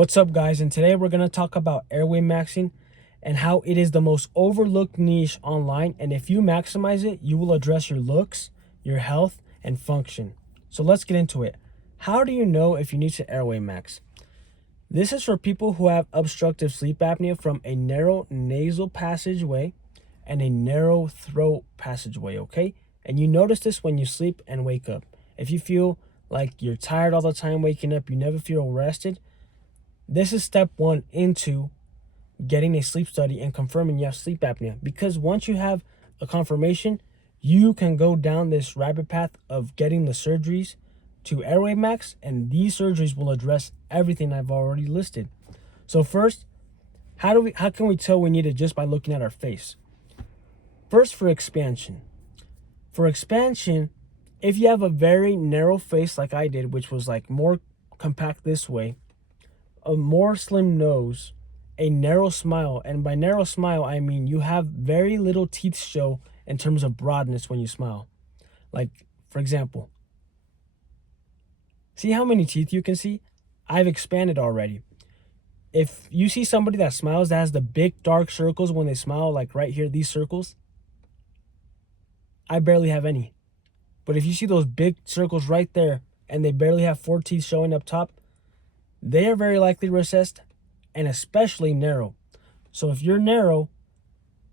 What's up, guys? And today we're going to talk about airway maxing and how it is the most overlooked niche online. And if you maximize it, you will address your looks, your health, and function. So let's get into it. How do you know if you need to airway max? This is for people who have obstructive sleep apnea from a narrow nasal passageway and a narrow throat passageway, okay? And you notice this when you sleep and wake up. If you feel like you're tired all the time waking up, you never feel rested, this is step one into getting a sleep study and confirming you have sleep apnea. Because once you have a confirmation, you can go down this rabbit path of getting the surgeries to airway max, and these surgeries will address everything I've already listed. So first, how can we tell we need it just by looking at our face? First, for expansion. For expansion, if you have a very narrow face like I did, which was like more compact this way, a more slim nose, a narrow smile, and by narrow smile I mean you have very little teeth show in terms of broadness when you smile. Like, for example, see how many teeth you can see? I've expanded already. If you see somebody that smiles that has the big dark circles when they smile, like right here, these circles, I barely have any. But if you see those big circles right there and they barely have 4 teeth showing up top, they are very likely recessed and especially narrow. So if you're narrow,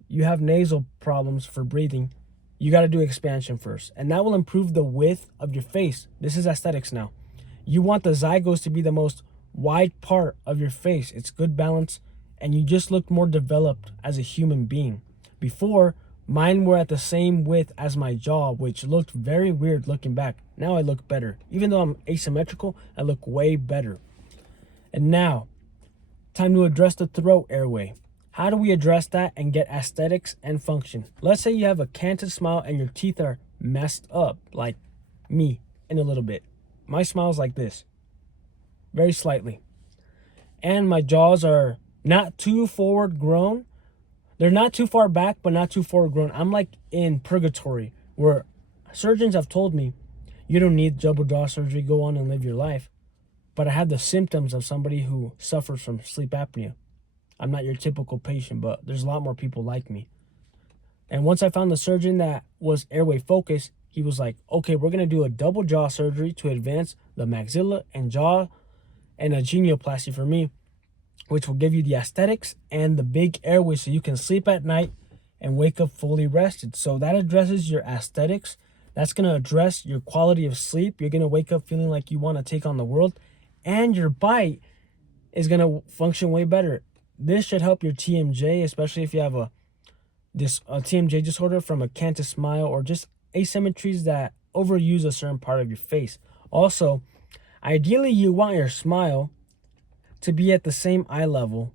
you have nasal problems for breathing, you got to do expansion first. And that will improve the width of your face. This is aesthetics now. You want the zygos to be the most wide part of your face. It's good balance, and you just look more developed as a human being. Before, mine were at the same width as my jaw, which looked very weird looking back. Now I look better. Even though I'm asymmetrical, I look way better. And now, time to address the throat airway. How do we address that and get aesthetics and function? Let's say you have a canted smile and your teeth are messed up, like me, in a little bit. My smile's like this, very slightly. And my jaws are not too forward grown. They're not too far back, but not too forward grown. I'm like in purgatory, where surgeons have told me, you don't need double jaw surgery, go on and live your life. But I had the symptoms of somebody who suffers from sleep apnea. I'm not your typical patient, but there's a lot more people like me. And once I found the surgeon that was airway focused, he was like, okay, we're going to do a double jaw surgery to advance the maxilla and jaw, and a genioplasty for me, which will give you the aesthetics and the big airway so you can sleep at night and wake up fully rested. So that addresses your aesthetics. That's going to address your quality of sleep. You're going to wake up feeling like you want to take on the world. And your bite is going to function way better. This should help your TMJ, especially if you have a TMJ disorder from a canted smile or just asymmetries that overuse a certain part of your face. Also, ideally you want your smile to be at the same eye level,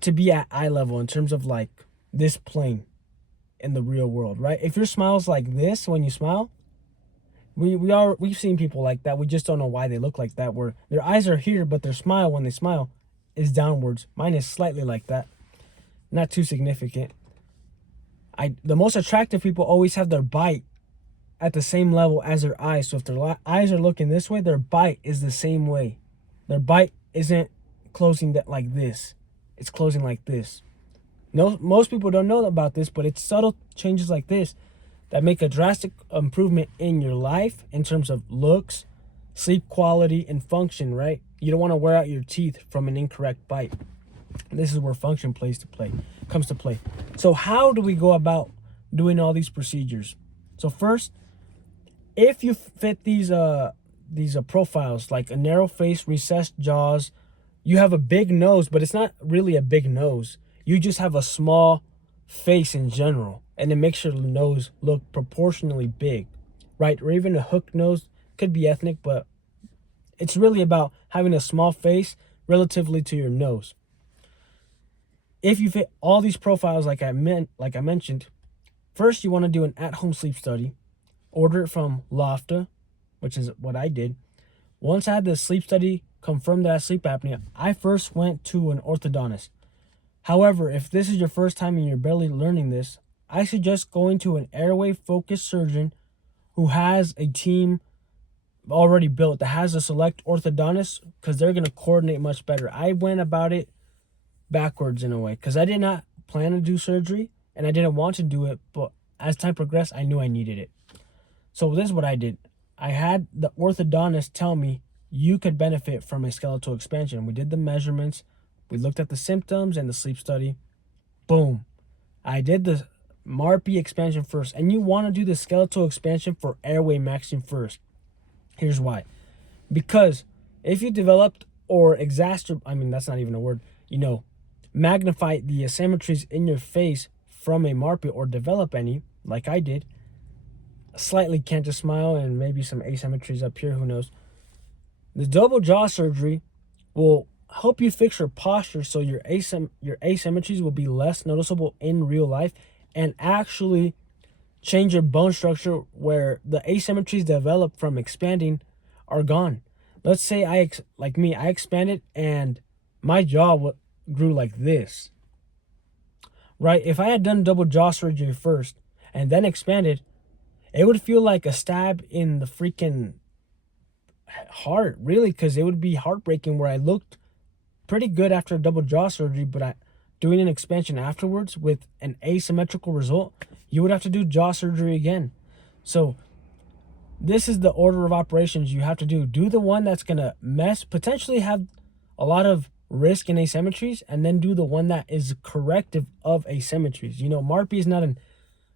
to be at eye level in terms of like this plane in the real world, right? If your smile's like this when you smile, we've seen people like that. We just don't know why they look like that, where their eyes are here, but their smile when they smile is downwards. Mine is slightly like that. Not too significant. The most attractive people always have their bite at the same level as their eyes. So if their eyes are looking this way, their bite is the same way. Their bite isn't closing like this. It's closing like this. No, most people don't know about this, but it's subtle changes like this that make a drastic improvement in your life in terms of looks, sleep quality, and function, right? You don't want to wear out your teeth from an incorrect bite. This is where function comes to play. So how do we go about doing all these procedures? So first, if you fit these profiles, like a narrow face, recessed jaws, you have a big nose, but it's not really a big nose. You just have a small face in general, and it makes your nose look proportionally big, right? Or even a hooked nose, could be ethnic, but it's really about having a small face relatively to your nose. If you fit all these profiles like I mentioned, first you want to do an at-home sleep study. Order it from Lofta, which is what I did. Once I had the sleep study confirmed that I have sleep apnea, I first went to an orthodontist. However, if this is your first time and you're barely learning this, I suggest going to an airway focused surgeon who has a team already built that has a select orthodontist, because they're going to coordinate much better. I went about it backwards in a way, because I did not plan to do surgery and I didn't want to do it, but as time progressed, I knew I needed it. So this is what I did. I had the orthodontist tell me you could benefit from a skeletal expansion. We did the measurements, we looked at the symptoms and the sleep study. Boom. I did the MARPE expansion first, and you want to do the skeletal expansion for airway maxing first. Here's why. Because if you developed or exacerbate, I mean, that's not even a word, magnify the asymmetries in your face from a MARPE, or develop any, like I did, slightly canted smile and maybe some asymmetries up here, who knows. The double jaw surgery will help you fix your posture so your asymmetries will be less noticeable in real life, and actually change your bone structure where the asymmetries developed from expanding are gone. Let's say I expanded and my jaw grew like this, right? If I had done double jaw surgery first and then expanded, it would feel like a stab in the freaking heart, really, because it would be heartbreaking, where I looked pretty good after a double jaw surgery, but doing an expansion afterwards with an asymmetrical result, you would have to do jaw surgery again. So this is the order of operations you have to do. Do the one that's going to potentially have a lot of risk in asymmetries, and then do the one that is corrective of asymmetries. MARPE is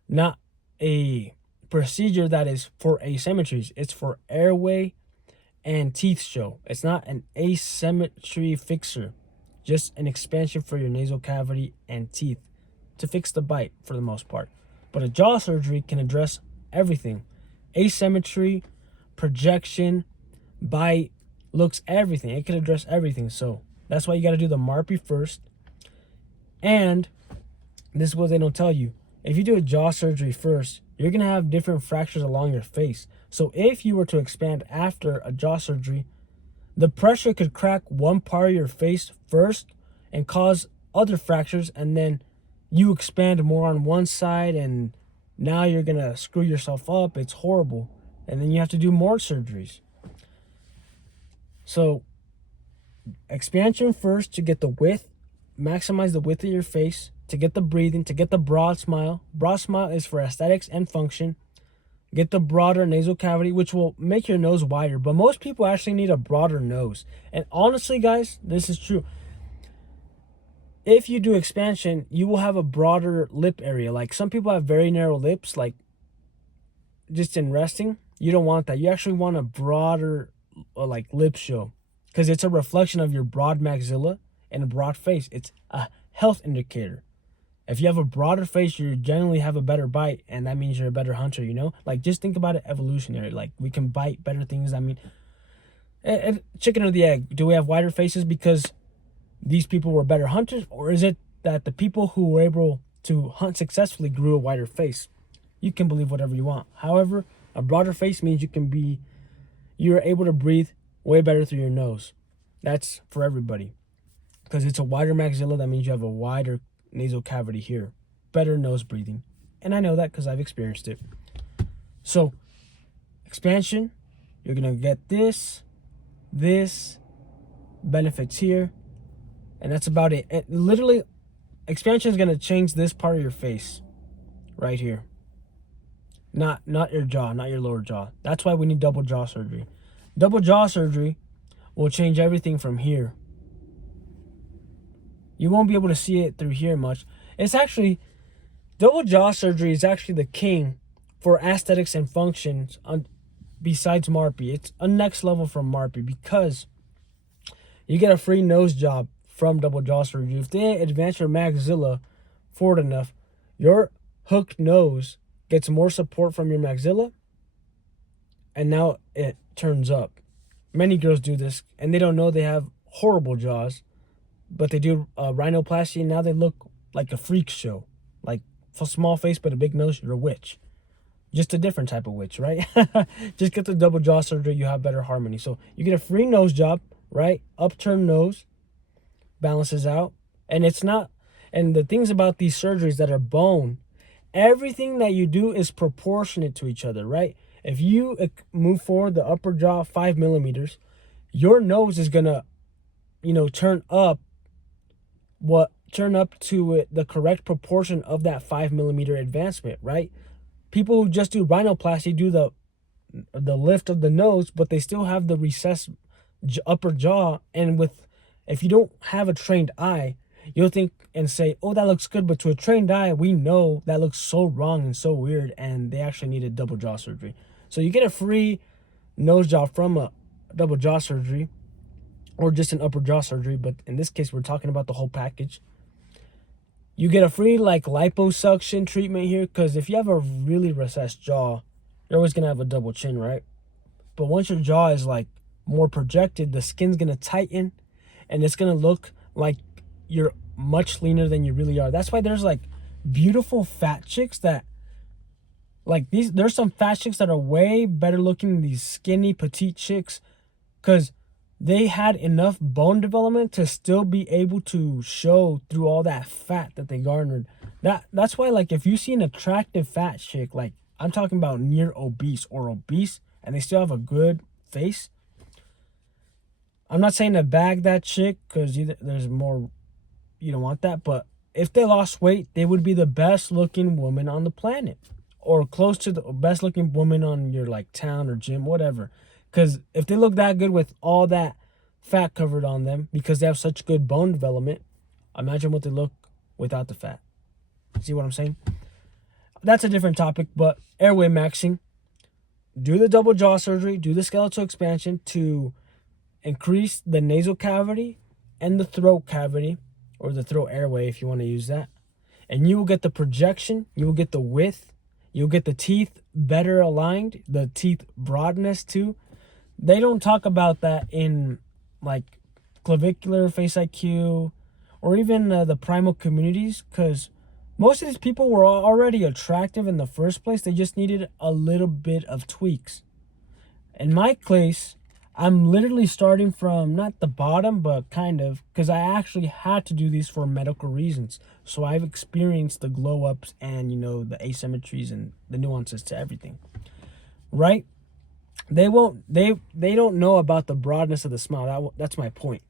not a procedure that is for asymmetries. It's for airway and teeth show. It's not an asymmetry fixer, just an expansion for your nasal cavity and teeth to fix the bite for the most part. But a jaw surgery can address everything: asymmetry, projection, bite, looks, everything. It can address everything. So that's why you got to do the MARPE first. And this is what they don't tell you. If you do a jaw surgery first, you're going to have different fractures along your face. So if you were to expand after a jaw surgery, the pressure could crack one part of your face first and cause other fractures, and then you expand more on one side, and now you're going to screw yourself up. It's horrible. And then you have to do more surgeries. So expansion first to get the width, maximize the width of your face, to get the breathing, to get the broad smile. Broad smile is for aesthetics and function. Get the broader nasal cavity, which will make your nose wider. But most people actually need a broader nose. And honestly, guys, this is true. If you do expansion, you will have a broader lip area. Like, some people have very narrow lips, like just in resting. You don't want that. You actually want a broader lip show, because it's a reflection of your broad maxilla and a broad face. It's a health indicator. If you have a broader face, you generally have a better bite, and that means you're a better hunter, just think about it evolutionary. Like, we can bite better things. I mean, chicken or the egg? Do we have wider faces because these people were better hunters, or is it that the people who were able to hunt successfully grew a wider face? You can believe whatever you want. However, a broader face means you're able to breathe way better through your nose. That's for everybody, because it's a wider maxilla. That means you have a wider nasal cavity here, better nose breathing. And I know that because I've experienced it. So expansion, you're gonna get this benefits here, and that's about it. And literally, expansion is gonna change this part of your face right here, not your jaw, not your lower jaw. That's why we need double jaw surgery. Double jaw surgery will change everything from here. You won't be able to see it through here much. It's actually, double jaw surgery is actually the king for aesthetics and functions besides MARPE. It's a next level from MARPE, because you get a free nose job from double jaw surgery. If they advance your maxilla forward enough, your hooked nose gets more support from your maxilla, and now it turns up. Many girls do this, and they don't know they have horrible jaws, but they do rhinoplasty, and now they look like a freak show. Like, a small face but a big nose, you're a witch. Just a different type of witch, right? Just get the double jaw surgery, you have better harmony. So you get a free nose job, right? Upturned nose, balances out. And it's not, and the things about these surgeries that are bone, everything that you do is proportionate to each other, right? If you move forward the upper jaw 5 millimeters, your nose is gonna, turn up to the correct proportion of that 5 millimeter advancement, right? People who just do rhinoplasty do the lift of the nose, but they still have the recessed upper jaw. And if you don't have a trained eye, you'll think and say, "Oh, that looks good," but to a trained eye, we know that looks so wrong and so weird, and they actually need a double jaw surgery. So you get a free nose job from a double jaw surgery, or just an upper jaw surgery, but in this case, we're talking about the whole package. You get a free liposuction treatment here, because if you have a really recessed jaw, you're always gonna have a double chin, right? But once your jaw is more projected, the skin's gonna tighten, and it's gonna look like you're much leaner than you really are. That's why there's beautiful fat chicks that there's some fat chicks that are way better looking than these skinny petite chicks, because they had enough bone development to still be able to show through all that fat that they garnered. That's why if you see an attractive fat chick, I'm talking about near obese or obese, and they still have a good face, I'm not saying to bag that chick, because there's more, you don't want that, but if they lost weight, they would be the best looking woman on the planet, or close to the best looking woman on your town or gym, whatever. Because if they look that good with all that fat covered on them, because they have such good bone development, imagine what they look without the fat. See what I'm saying? That's a different topic, but airway maxing. Do the double jaw surgery, do the skeletal expansion to increase the nasal cavity and the throat cavity, or the throat airway if you want to use that. And you will get the projection, you will get the width, you'll get the teeth better aligned, the teeth broadness too. They don't talk about that in clavicular, face IQ, or even the primal communities, because most of these people were already attractive in the first place. They just needed a little bit of tweaks. In my case, I'm literally starting from not the bottom, but kind of, because I actually had to do these for medical reasons. So I've experienced the glow ups and the asymmetries and the nuances to everything, right? They don't know about the broadness of the smile. That's my point.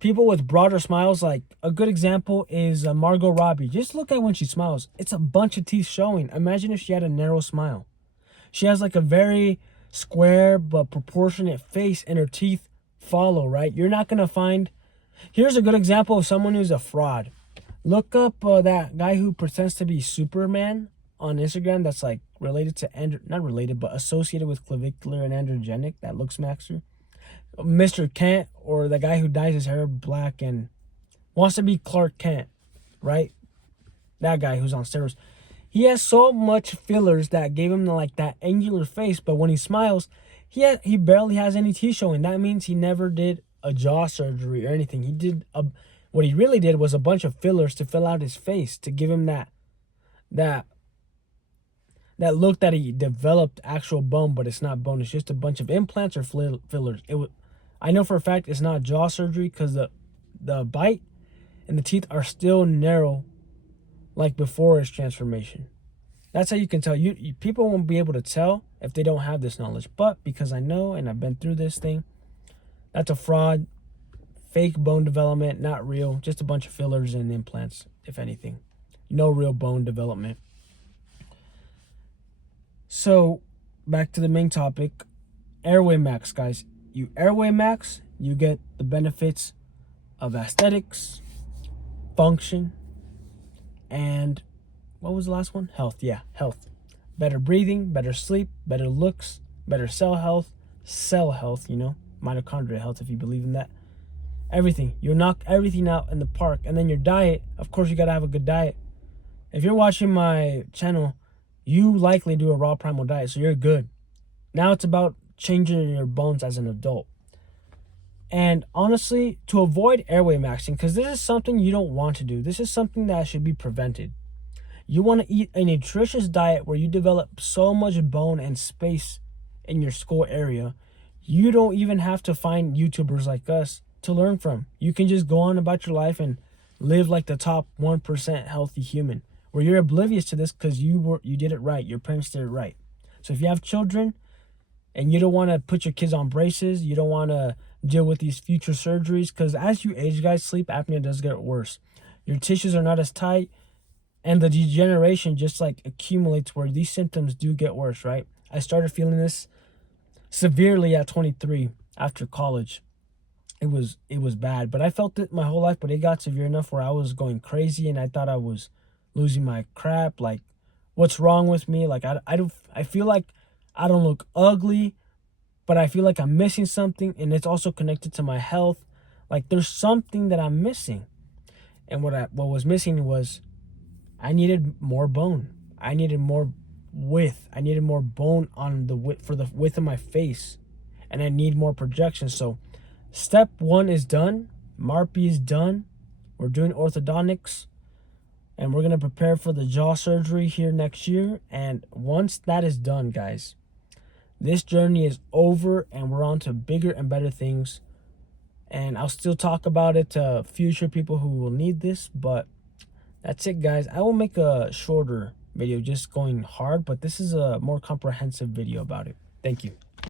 People with broader smiles, a good example is Margot Robbie. Just look at when she smiles. It's a bunch of teeth showing. Imagine if she had a narrow smile. She has a very square but proportionate face, and her teeth follow, right? You're not going to find... Here's a good example of someone who's a fraud. Look up that guy who pretends to be Superman on Instagram, that's related to not related, but associated with clavicular and androgenic, that looks maxer. Mr. Kent, or the guy who dyes his hair black and wants to be Clark Kent, right? That guy who's on steroids. He has so much fillers that gave him that angular face, but when he smiles, he barely has any teeth showing. That means he never did a jaw surgery or anything. What he really did was a bunch of fillers to fill out his face, to give him that look that he developed actual bone, but it's not bone. It's just a bunch of implants or fillers. I know for a fact it's not jaw surgery, because the bite and the teeth are still narrow before his transformation. That's how you can tell. People won't be able to tell if they don't have this knowledge. But because I know and I've been through this thing, that's a fraud, fake bone development, not real, just a bunch of fillers and implants, if anything. No real bone development. So, back to the main topic, Airway Max, guys. You Airway Max, you get the benefits of aesthetics, function, and what was the last one? Health. Yeah, health. Better breathing, better sleep, better looks, better cell health, mitochondrial health, if you believe in that. Everything. You knock everything out in the park. And then your diet, of course, you got to have a good diet. If you're watching my channel, you likely do a raw primal diet, so you're good. Now it's about changing your bones as an adult. And honestly, to avoid airway maxing, because this is something you don't want to do. This is something that should be prevented. You want to eat a nutritious diet where you develop so much bone and space in your skull area. You don't even have to find YouTubers like us to learn from. You can just go on about your life and live like the top 1% healthy human, where you're oblivious to this because you did it right. Your parents did it right. So if you have children and you don't want to put your kids on braces, you don't want to deal with these future surgeries, because as you age, guys, sleep apnea does get worse. Your tissues are not as tight, and the degeneration just like accumulates where these symptoms do get worse, right? I started feeling this severely at 23 after college. It was bad, but I felt it my whole life, but it got severe enough where I was going crazy and I thought I was losing my crap. Like, what's wrong with me? Like, I feel like I don't look ugly, but I feel like I'm missing something, and it's also connected to my health. Like, there's something that I'm missing. And what was missing was I needed more bone. I needed more width. I needed more bone on the width, for the width of my face, and I need more projection. So step 1 is done. MARPE is done. We're doing orthodontics, and we're gonna prepare for the jaw surgery here next year. And once that is done, guys, this journey is over, and we're on to bigger and better things. And I'll still talk about it to future people who will need this, but that's it, guys. I will make a shorter video just going hard, but this is a more comprehensive video about it. Thank you.